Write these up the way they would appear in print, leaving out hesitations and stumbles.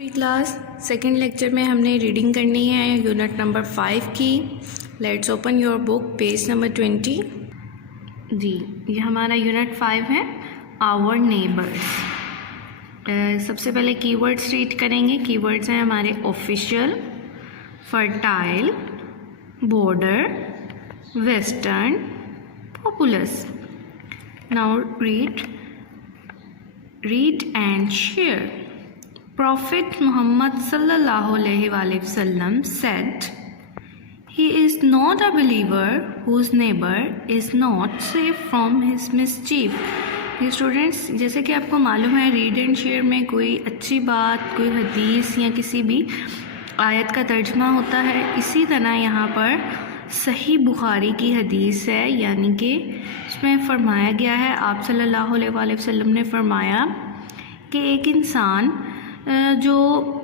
Class second lecture में हमने reading करनी है यूनिट नंबर 5 की। Let's open your book page number 20। जी, ये हमारा यूनिट 5 है, आवर नेबर्स। सबसे पहले कीवर्ड्स रीड करेंगे। कीवर्ड्स हैं हमारे official, fertile, border, western, populace. Now read and share. Prophet Muhammad sallallahu alaihi wasallam said, "He is not a believer whose neighbor is not safe from his mischief." ये students, जैसे कि आपको मालूम है read and share में कोई अच्छी बात, कोई हदीस या किसी भी आयत का तर्जमा होता है। इसी तरह यहाँ पर सही बुखारी की हदीस है, यानी कि इसमें फरमाया गया है, आप सल्लल्लाहु अलैहि वसल्लम ने फरमाया कि एक इंसान जो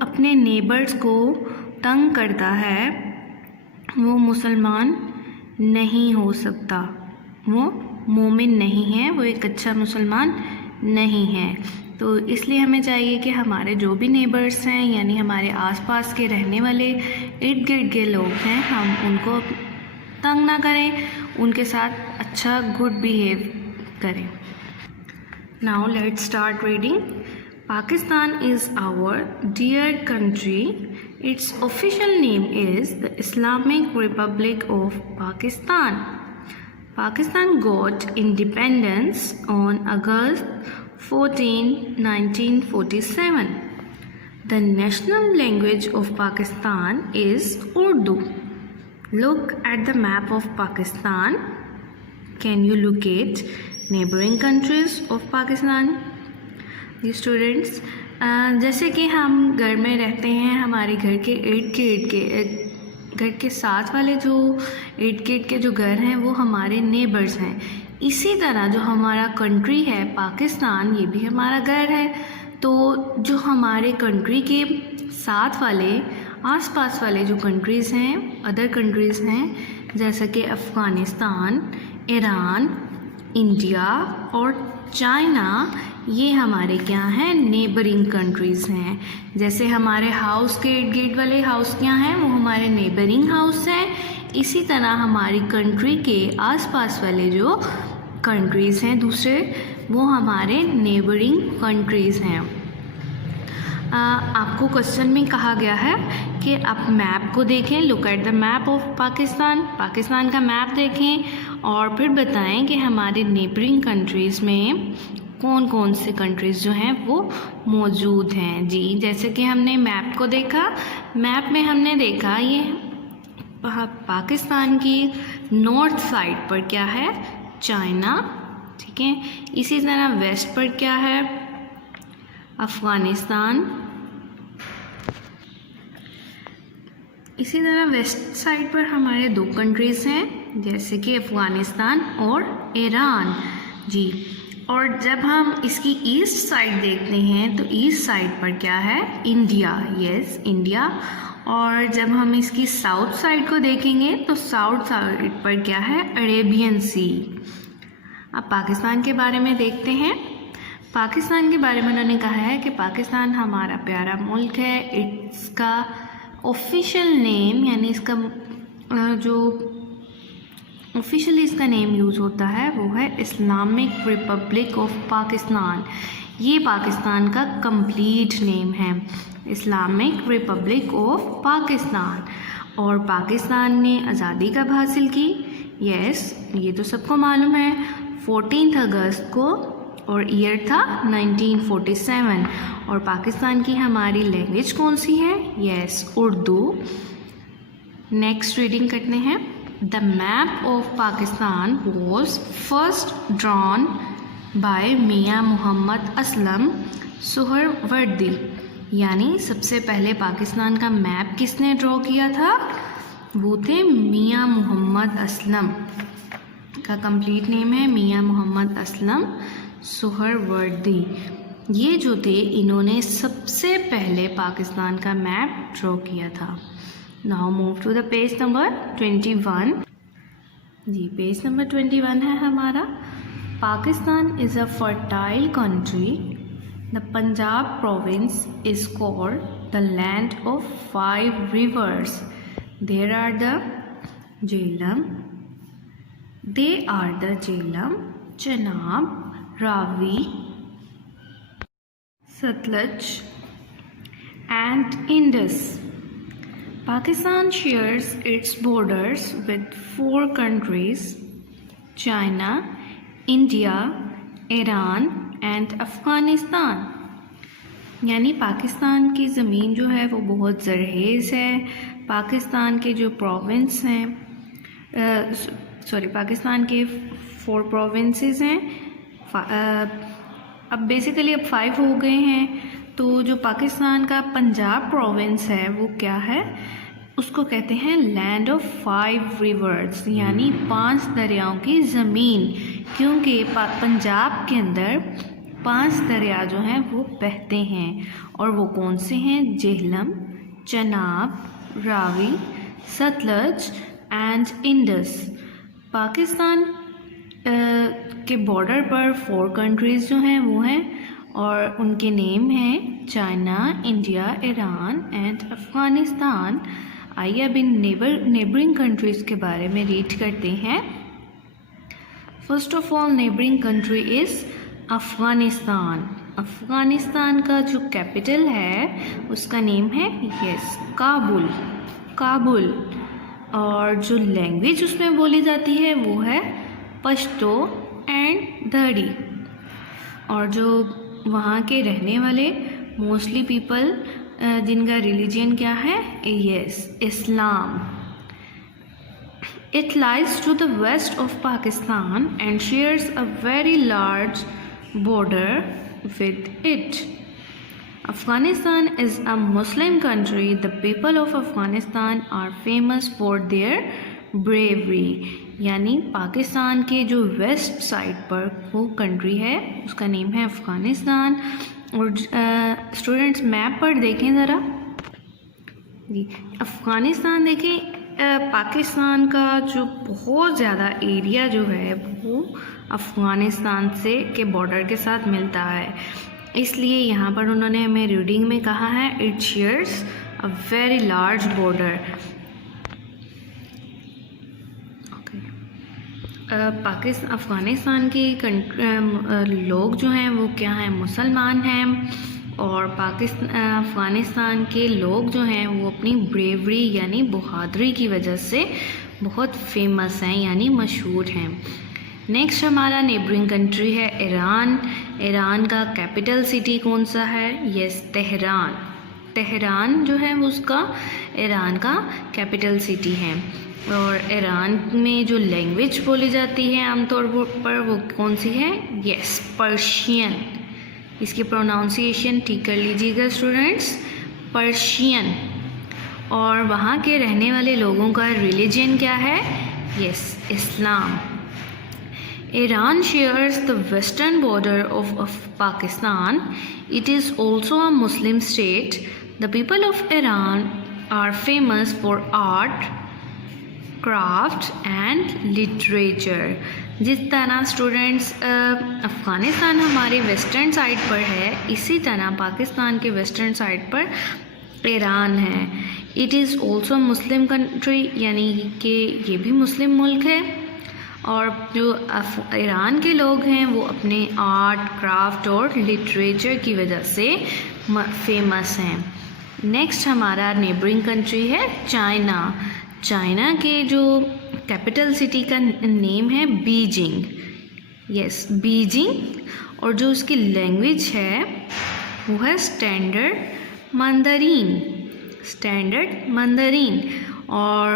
अपने नेबर्स को तंग करता है वो मुसलमान नहीं हो सकता, वो मोमिन नहीं है, वो एक अच्छा मुसलमान नहीं है। तो इसलिए हमें चाहिए कि हमारे जो भी नेबर्स हैं, यानी हमारे आसपास के रहने वाले इर्द गिर्द के लोग हैं, हम उनको तंग ना करें, उनके साथ अच्छा गुड बिहेव करें। Now let's start reading. Pakistan is our dear country. Its official name is the Islamic Republic of Pakistan. Pakistan got independence on August 14, 1947. The national language of Pakistan is Urdu. Look at the map of Pakistan. Can you locate neighboring countries of Pakistan? ये students, जैसे कि हम घर में रहते हैं, हमारे घर के घर के साथ वाले जो इर्द गिर्द के जो घर हैं वो हमारे नेबर्स हैं। इसी तरह जो हमारा कंट्री है पाकिस्तान, ये भी हमारा घर है। तो जो हमारे कंट्री के साथ वाले आसपास वाले जो कंट्रीज़ हैं, अदर कंट्रीज़ हैं, जैसे कि अफ़गानिस्तान, ईरान, इंडिया और चाइना, ये हमारे क्या हैं, नेबरिंग कंट्रीज़ हैं। जैसे हमारे हाउस के इर्द गिर्द वाले हाउस क्या हैं, वो हमारे नेबरिंग हाउस हैं। इसी तरह हमारी कंट्री के आसपास वाले जो कंट्रीज़ हैं दूसरे, वो हमारे नेबरिंग कंट्रीज़ हैं। आपको क्वेश्चन में कहा गया है कि आप मैप को देखें, look at the map of Pakistan, Pakistan का मैप देखें और फिर बताएं कि हमारे नेबरिंग कंट्रीज़ में कौन कौन से कंट्रीज़ जो हैं वो मौजूद हैं। जी, जैसे कि हमने मैप को देखा, मैप में हमने देखा ये पाकिस्तान की नॉर्थ साइड पर क्या है, चाइना, ठीक है। इसी तरह वेस्ट पर क्या है, अफ़गानिस्तान। इसी तरह वेस्ट साइड पर हमारे दो कंट्रीज़ हैं, जैसे कि अफ़गानिस्तान और ईरान। जी, और जब हम इसकी ईस्ट साइड देखते हैं तो ईस्ट साइड पर क्या है, इंडिया, यस इंडिया। और जब हम इसकी साउथ साइड को देखेंगे तो साउथ साइड पर क्या है, अरेबियन सी। अब पाकिस्तान के बारे में देखते हैं। पाकिस्तान के बारे में उन्होंने कहा है कि पाकिस्तान हमारा प्यारा मुल्क है। इसका ऑफिशियल नेम, यानी इसका जो ऑफिशियली इसका नेम यूज़ होता है वो है इस्लामिक रिपब्लिक ऑफ पाकिस्तान। ये पाकिस्तान का कंप्लीट नेम है, इस्लामिक रिपब्लिक ऑफ पाकिस्तान। और पाकिस्तान ने आज़ादी कब हासिल की, यस ये तो सबको मालूम है, 14 अगस्त को, और ईयर था 1947। और पाकिस्तान की हमारी लैंग्वेज कौन सी है, यस उर्दू। नेक्स्ट रीडिंग करते हैं। The map of Pakistan was first drawn by मियाँ मोहम्मद असलम सुहरवर्दी। यानी सबसे पहले पाकिस्तान का मैप किसने ड्रॉ किया था, वो थे मियाँ मोहम्मद असलम। का कंप्लीट नेम है मियाँ मोहम्मद असलम सुहरवर्दी। ये जो थे, इन्होंने सबसे पहले पाकिस्तान का मैप ड्रॉ किया था। Now move to the page number 21। जी, पेज नंबर 21 है हमारा। Pakistan is a fertile country The Punjab province is called the land of 5 rivers. There are the Jhelum. They are the Jhelum, Chenab, Ravi, Satluj, and Indus. Pakistan shares its borders with 4 countries: China, India, Iran and Afghanistan. यानी पाकिस्तान की ज़मीन जो है वो बहुत ज़रखेज़ है। पाकिस्तान के जो प्रोविंस हैं पाकिस्तान के 4 प्रोविंसेस हैं। अब बेसिकली अब 5 हो गए हैं। तो जो पाकिस्तान का पंजाब प्रोविंस है वो क्या है? उसको कहते हैं लैंड ऑफ 5 रिवर्स, यानी 5 दरियाओं की ज़मीन, क्योंकि पंजाब के अंदर 5 दरिया जो हैं वो बहते हैं। और वो कौन से हैं? Jhelum, Chenab, Ravi, Sutlej and Indus. पाकिस्तान के बॉर्डर पर 4 कंट्रीज़ जो हैं वो हैं, और उनके नेम हैं China, India, Iran and Afghanistan. आइए अब इन नेबरिंग कंट्रीज़ के बारे में रीड करते हैं। First of all neighbouring country is Afghanistan. Afghanistan का जो कैपिटल है उसका नेम है काबुल। और जो लैंग्वेज उसमें बोली जाती है वो है पश्तो एंड दरी। और जो वहाँ के रहने वाले मोस्टली पीपल जिनका रिलीजन क्या है? इस्लाम। It lies to the west of Pakistan and shares a very large border with it. Afghanistan is a Muslim country. The people of Afghanistan are famous for their bravery. यानी पाकिस्तान के जो west side पर वो country है उसका name है अफ़गानिस्तान। और students map पर देखें ज़रा जी, अफ़गानिस्तान देखें। पाकिस्तान का जो बहुत ज़्यादा एरिया जो है वो अफ़गानिस्तान से के बॉर्डर के साथ मिलता है, इसलिए यहाँ पर उन्होंने हमें रीडिंग में कहा है it shares a very large border. Afghanistan के लोग जो हैं वो क्या हैं? मुसलमान हैं। और अफ़गानिस्तान के लोग जो हैं वो अपनी ब्रेवरी यानी बहादुरी की वजह से बहुत फेमस हैं, यानी मशहूर हैं। नेक्स्ट हमारा नेबरिंग कंट्री है ईरान। ईरान का कैपिटल सिटी कौन सा है? तेहरान जो है वो उसका ईरान का कैपिटल सिटी है। और ईरान में जो लैंग्वेज बोली जाती है आमतौर पर वो कौन सी है? पर्शियन। इसकी प्रोनाउंसिएशन ठीक कर लीजिएगा स्टूडेंट्स, पर्शियन। और वहाँ के रहने वाले लोगों का रिलीजन क्या है? इस्लाम। Iran shares the western border of Pakistan. It is also a Muslim state. The people of Iran are famous for art, craft and literature. जिस तरह स्टूडेंट्स अफ़गानिस्तान हमारे वेस्टर्न साइड पर है, इसी तरह पाकिस्तान के वेस्टर्न साइड पर ईरान है। It is also Muslim country, यानी कि ये भी मुस्लिम मुल्क है। और जो ईरान के लोग हैं वो अपने आर्ट, क्राफ्ट और लिटरेचर की वजह से फेमस हैं। नेक्स्ट हमारा नेबरिंग कंट्री है चाइना। चाइना के जो कैपिटल सिटी का नेम है बीजिंग। बीजिंग। और जो उसकी लैंग्वेज है वो है स्टैंडर्ड मंdarin। और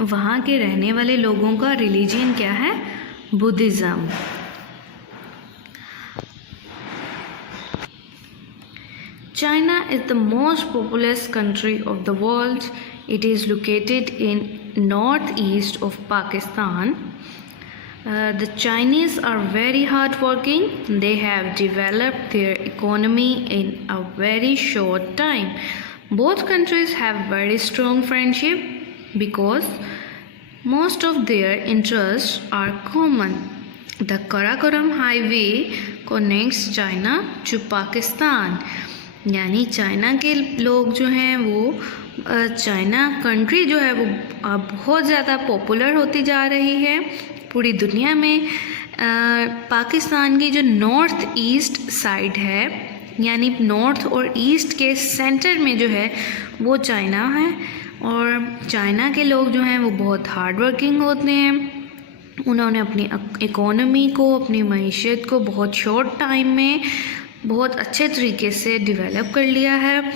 वहाँ के रहने वाले लोगों का रिलीजन क्या है? Buddhism. China is the most populous country of the world. It is located in northeast of Pakistan. The Chinese are very hardworking. They have developed their economy in a very short time. Both countries have very strong friendship because most of their interests are common. The Karakoram highway connects China to Pakistan. यानी China के लोग जो हैं वो China country जो है वो अब बहुत ज़्यादा पॉपुलर होती जा रही है पूरी दुनिया में। पाकिस्तान की जो नॉर्थ ईस्ट साइड है, यानी नॉर्थ और ईस्ट के सेंटर में जो है वो चाइना है। और चाइना के लोग जो हैं वो बहुत हार्ड वर्किंग होते हैं। उन्होंने अपनी इकोनॉमी को, अपनी मईशत को बहुत शॉर्ट टाइम में बहुत अच्छे तरीके से डेवलप कर लिया है।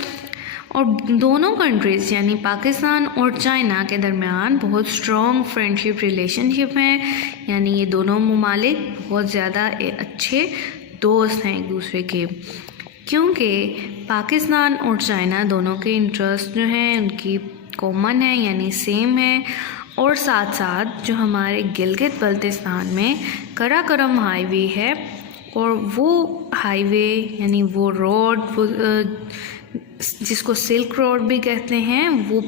और दोनों कंट्रीज़ यानी पाकिस्तान और चाइना के दरमियान बहुत स्ट्रॉन्ग फ्रेंडशिप रिलेशनशिप हैं। यानी ये दोनों ममालिक बहुत ज़्यादा अच्छे दोस्त हैं एक दूसरे के, क्योंकि पाकिस्तान और चाइना दोनों के इंटरेस्ट जो हैं उनकी कॉमन है, यानी सेम है। और साथ साथ जो हमारे गिलगित बल्तिस्तान में कराकोरम हाईवे है, और वो हाईवे यानी वो रोड जिसको सिल्क रोड भी कहते हैं, वो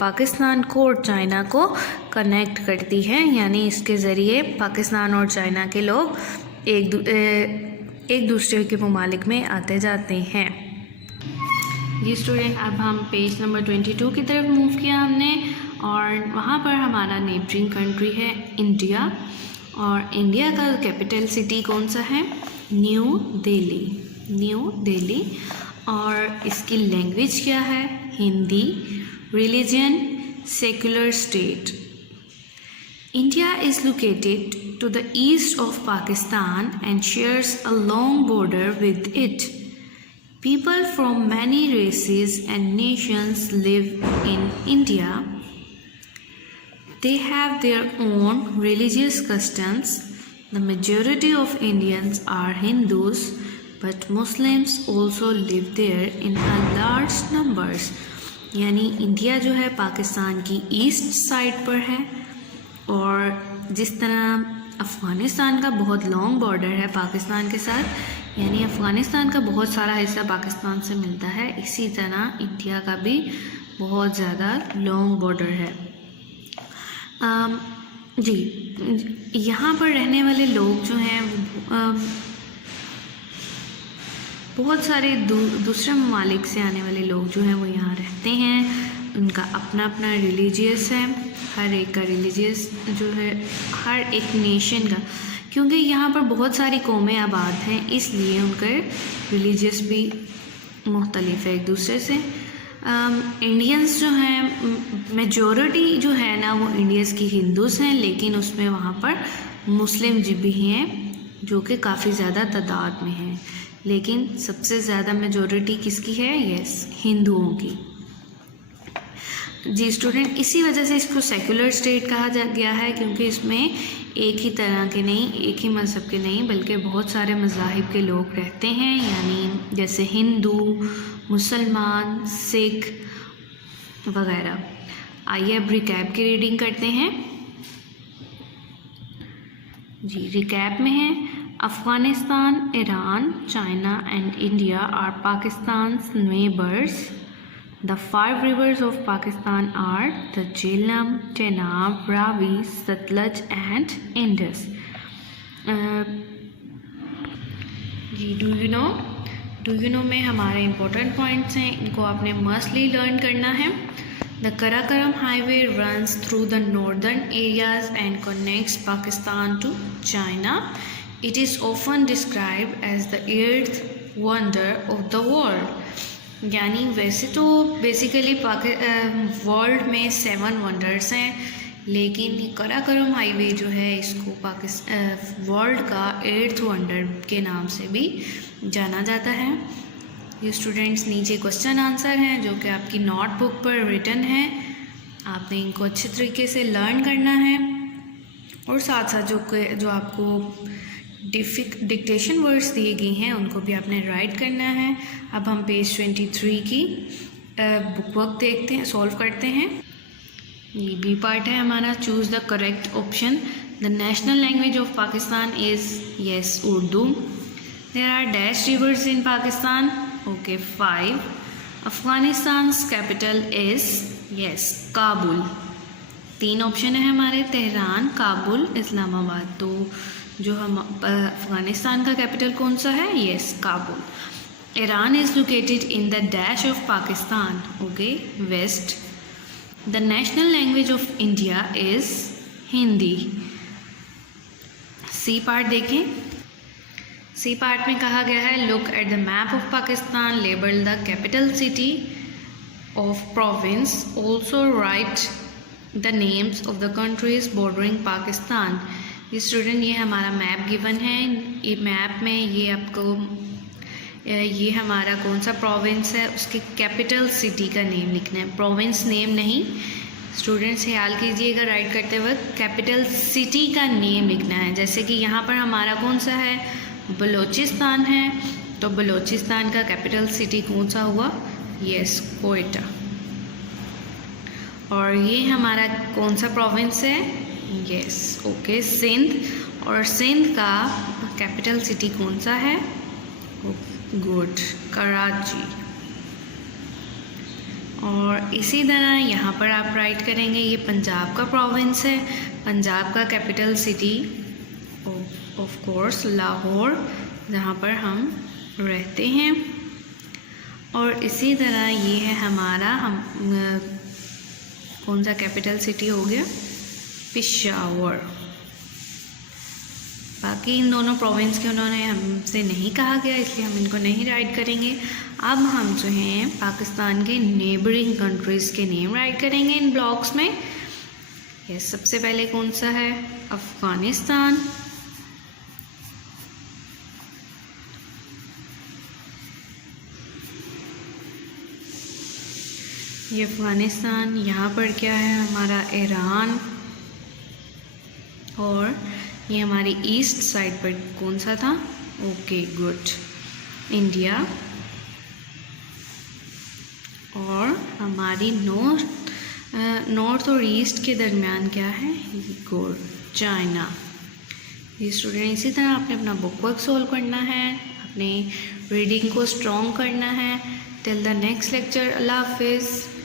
पाकिस्तान को और चाइना को कनेक्ट करती है। यानी इसके ज़रिए पाकिस्तान और चाइना के लोग एक दूसरे के ममालिक में आते जाते हैं। जी स्टूडेंट, अब हम पेज नंबर 22 की तरफ मूव किया हमने, और वहाँ पर हमारा नेबरिंग कंट्री है इंडिया। और इंडिया का कैपिटल सिटी कौन सा है? न्यू दिल्ली। और इसकी लैंग्वेज क्या है? Hindi. Religion secular state. India is located to the east of Pakistan and shares a long border with it. People from many races and nations live in India. They have their own religious customs. The majority of Indians are Hindus, but Muslims also live there in a large numbers. यानी India जो है पाकिस्तान की east side पर है, और जिस तरह अफ़गानिस्तान का बहुत लॉन्ग बॉर्डर है पाकिस्तान के साथ, यानी अफ़गानिस्तान का बहुत सारा हिस्सा पाकिस्तान से मिलता है, इसी तरह इंडिया का भी बहुत ज़्यादा लॉन्ग बॉर्डर है। जी, यहाँ पर रहने वाले लोग जो हैं बहुत सारे दूसरे ममालिक से आने वाले लोग जो हैं वो यहाँ रहते हैं। उनका अपना अपना रिलीजियस है, हर एक का रिलीजियस जो है हर एक नेशन का, क्योंकि यहाँ पर बहुत सारी कौमें आबाद हैं इसलिए उनका रिलीजियस भी मुख्तलिफ है एक दूसरे से। इंडियंस जो हैं मेजॉरिटी जो है ना वो इंडियंस की हिंदूस हैं, लेकिन उसमें वहाँ पर मुस्लिम भी हैं जो कि काफ़ी ज़्यादा तादाद में हैं, लेकिन सबसे ज़्यादा मेजॉरिटी किसकी है? यस, हिंदुओं की। जी स्टूडेंट, इसी वजह से इसको सेक्युलर स्टेट कहा गया है, क्योंकि इसमें एक ही तरह के नहीं, एक ही मज़हब के नहीं, बल्कि बहुत सारे मज़ाहिब के लोग रहते हैं। यानी जैसे हिंदू, मुसलमान, सिख वगैरह। आइए अब रिकैप की रीडिंग करते हैं। जी, रिकैप में है Afghanistan, Iran, China and India are Pakistan's neighbours. The 5 rivers of Pakistan are the Jhelum, Chenab, Ravi, Satluj and Indus. जी, do you know में हमारे important points हैं, इनको आपने mostly learn करना है। The Karakoram highway runs through the northern areas and connects Pakistan to China. It is often described as the 8th wonder of the world. यानी वैसे तो बेसिकली वर्ल्ड में 7 वंडर्स हैं, लेकिन कराकोरम हाईवे जो है इसको वर्ल्ड का 8th वंडर के नाम से भी जाना जाता है। ये स्टूडेंट्स नीचे क्वेश्चन आंसर हैं जो कि आपकी नोटबुक पर रिटन है, आपने इनको अच्छे तरीके से लर्न करना है, और साथ साथ जो आपको डिक्टेशन वर्ड्स दिए गए हैं उनको भी आपने राइट करना है। अब हम पेज 23 की बुक वर्क देखते हैं, सॉल्व करते हैं। ये बी पार्ट है हमारा, choose the correct option. The national language of Pakistan is yes Urdu. There are dash rivers in Pakistan, okay 5। Afghanistan's capital is yes Kabul. 3 option है हमारे, तेहरान, काबुल, इस्लामाबाद। तो जो हम अफ़गानिस्तान का कैपिटल कौन सा है? Yes, Kabul. Iran is located in the dash of Pakistan, okay, west. The national language of India is Hindi. C part देखें। सी पार्ट में कहा गया है look at the map of Pakistan, label the capital city of province, also write the names of the countries bordering Pakistan. ये student, ये हमारा map given है। ये मैप में ये आपको ये हमारा कौन सा प्रोविंस है, उसके कैपिटल सिटी का नेम लिखना है, प्रोविंस नेम नहीं। स्टूडेंट्स ख्याल कीजिएगा, राइट करते वक्त कैपिटल सिटी का नेम लिखना है। जैसे कि यहाँ पर हमारा कौन सा है? बलूचिस्तान है, तो बलूचिस्तान का कैपिटल सिटी कौन सा हुआ? यस, कोयटा। और ये हमारा कौन सा प्रोविंस है? Yes, okay, Sindh. और सिंध का कैपिटल सिटी कौन सा है? गुड, कराची। और इसी तरह यहाँ पर आप राइट करेंगे, ये पंजाब का प्रोविंस है, पंजाब का capital city of course Lahore, जहाँ पर हम रहते हैं। और इसी तरह ये है हमारा कौन सा कैपिटल सिटी हो गया? पेशावर। बाकी इन दोनों प्रोविंस के उन्होंने हमसे नहीं कहा गया, इसलिए हम इनको नहीं राइट करेंगे। अब हम जो हैं पाकिस्तान के नेबरिंग कंट्रीज़ के नेम राइट करेंगे इन ब्लॉक्स में। ये सबसे पहले कौन सा है? अफ़गानिस्तान। ये अफ़गानिस्तान। यहाँ पर क्या है हमारा? ईरान। और ये हमारी ईस्ट साइड पर कौन सा था? Okay, good, India. और हमारी नॉर्थ और ईस्ट के दरमियान क्या है? Good, China. ये स्टूडेंट, इसी तरह आपने अपना बुक वर्क सोल्व करना है, अपने रीडिंग को स्ट्रॉन्ग करना है। टिल द नेक्स्ट लेक्चर, अल्लाह हाफिज़।